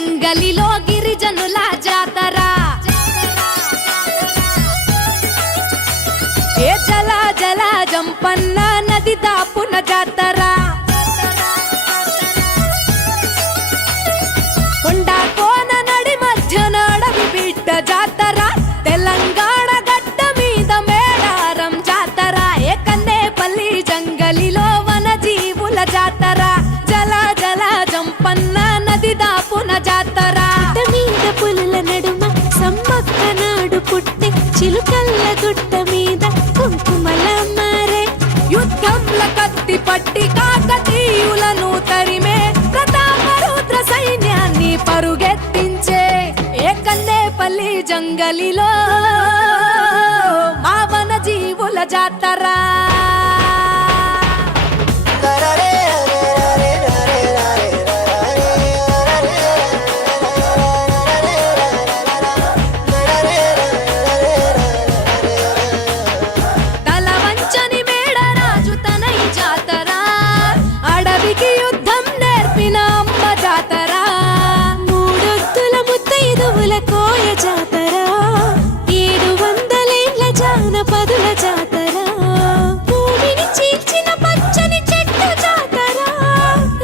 జంగలిలో గిరిజనుల జాతర ఏ జల జల జంపన్న నది దాపున జాతర కొండ కోన నడి మధ్యన అడవి బిడ్డ జాతర తెలంగాణ గడ్డ మీద మేడారం జాతర ఏ కన్నేపల్లి జంగలిలో వన జీవుల జాతర జల జల జంపన్న నది దాపున జాతర మీద పులుల నడుమ సమ్మక్క నాడు పుట్టి చిలుకల్ల గుట్ట మీద కుంకుమల మారే యుద్ధంల కత్తి పట్టి కాకతీయులను తరిమే ప్రతాపరుద్ర సైన్యాన్ని పరుగెత్తించే ఏ కన్నేపల్లి జంగలిలో మా వన జీవుల జాతర కోయ జాతర 700 జానపదుల జాతర భూమిని చీల్చిన పచ్చని చెట్టు జాతర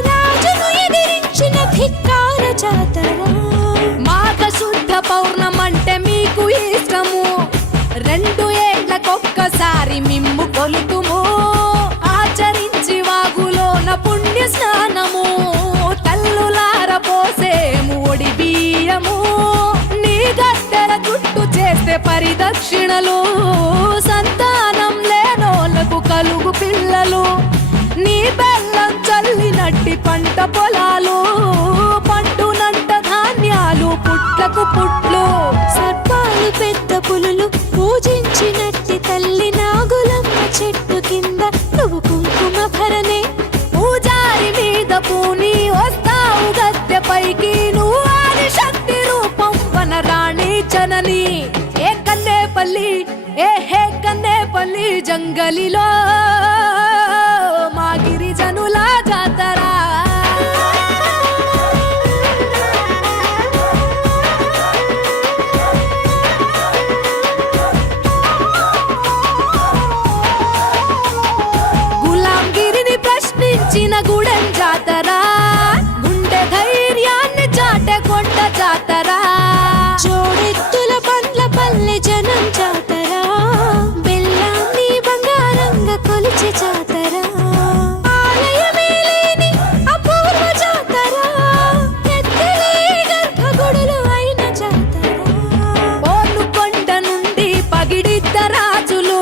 రాజును ఎదిరించిన ధిక్కార జాతర మాఘ శుద్ధ పౌర్ణమంటే మీకు ఇష్టము 2 ఏళ్లకొక్కసారి మిమ్ము కొలుతుము ఆచరించి వాగులోన పుణ్య స్నానము తల్లులార పోసేము ఒడి బియ్యము గద్దెల చుట్టు చేస్తే పరిదక్షిణలు సంతానం లేనోళ్లకు కలుగు పిల్లలు నీ బెల్లం చల్లినట్టి పంట పొలాలు పండునంట ధాన్యాలు పుట్లకు పుట్లు సర్పాలు పెద్ద పులులు పూజించినట్టి తల్లి నాగులమ్మ చెట్టు కింద నువ్వు కుంకుమ భరణే పూజారి మీద పూని వస్తావు గద్దె పైకి నువ్వు ఆది శక్తి రూపం వనరాణి జనని ఏ కన్నేపల్లి హే కన్నేపల్లి జంగలిలో మా గిరిజనుల జాతర గులాంగిరిని ప్రశ్నించిన గుడెం జాతర గుండె ధైర్యాన్ని చాటే కొండ జాతర జోడెత్తుల పండ్ల పల్లె జనం జాతర బెల్లాన్ని బంగారంగా కొలిచే జాతర ఆలయమే లేని అపూర్వ జాతర ఎత్తలే గర్భగుడులు అయిన జాతర పోనుకొండ నుండి పగిడిద్ద రాజులు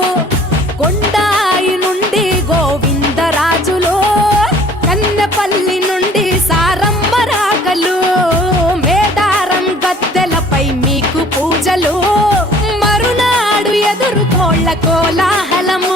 కొండాయి నుండి గోవిందరాజులు కన్నెపల్లి నుండి సారమ్మ రాగలు మేడారం గద్దెలపై మీకు పూజలు మరునాడు ఎదురుకోళ్ల కోలాహలము